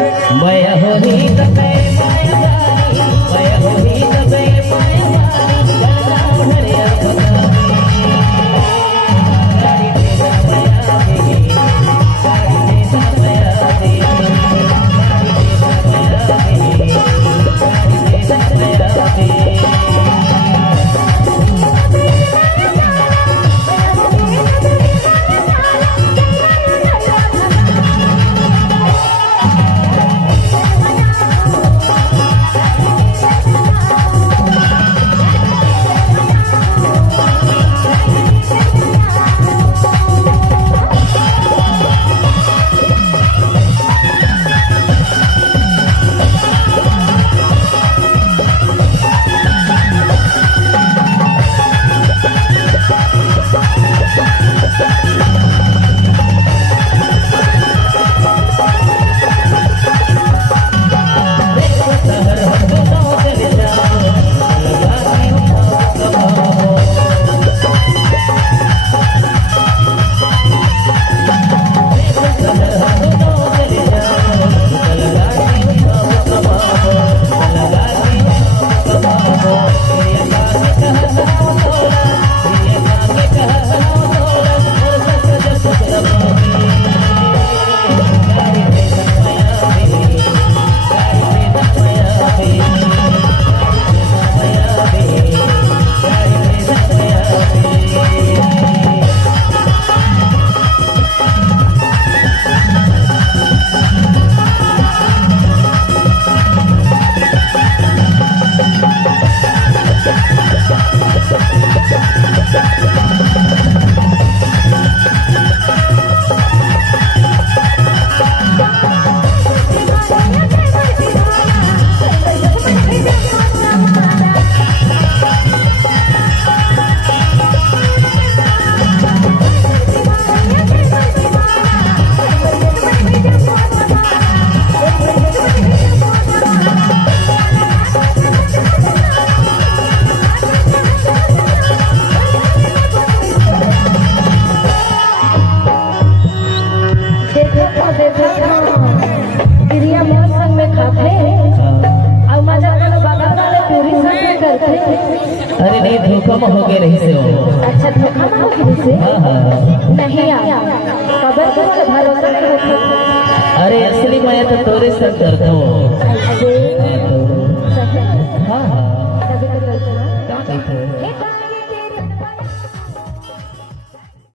मैं होली कबे माया जानी मैं होली कबे माया जानी गलना भरिया भगानी गाड़ी पे माया दे गाड़ी पे माया दे गाड़ी पे माया दे अरे नहीं धोखा में हो गए रही से हो। अच्छा धोखा में हो गए से? हाँ हाँ नहीं यार खबर तो मुझे भरोसा नहीं होता। अरे असली मैं तो तोरे साथ करता हूँ। हाँ हाँ कभी तो करते हो। क्या कहते हो?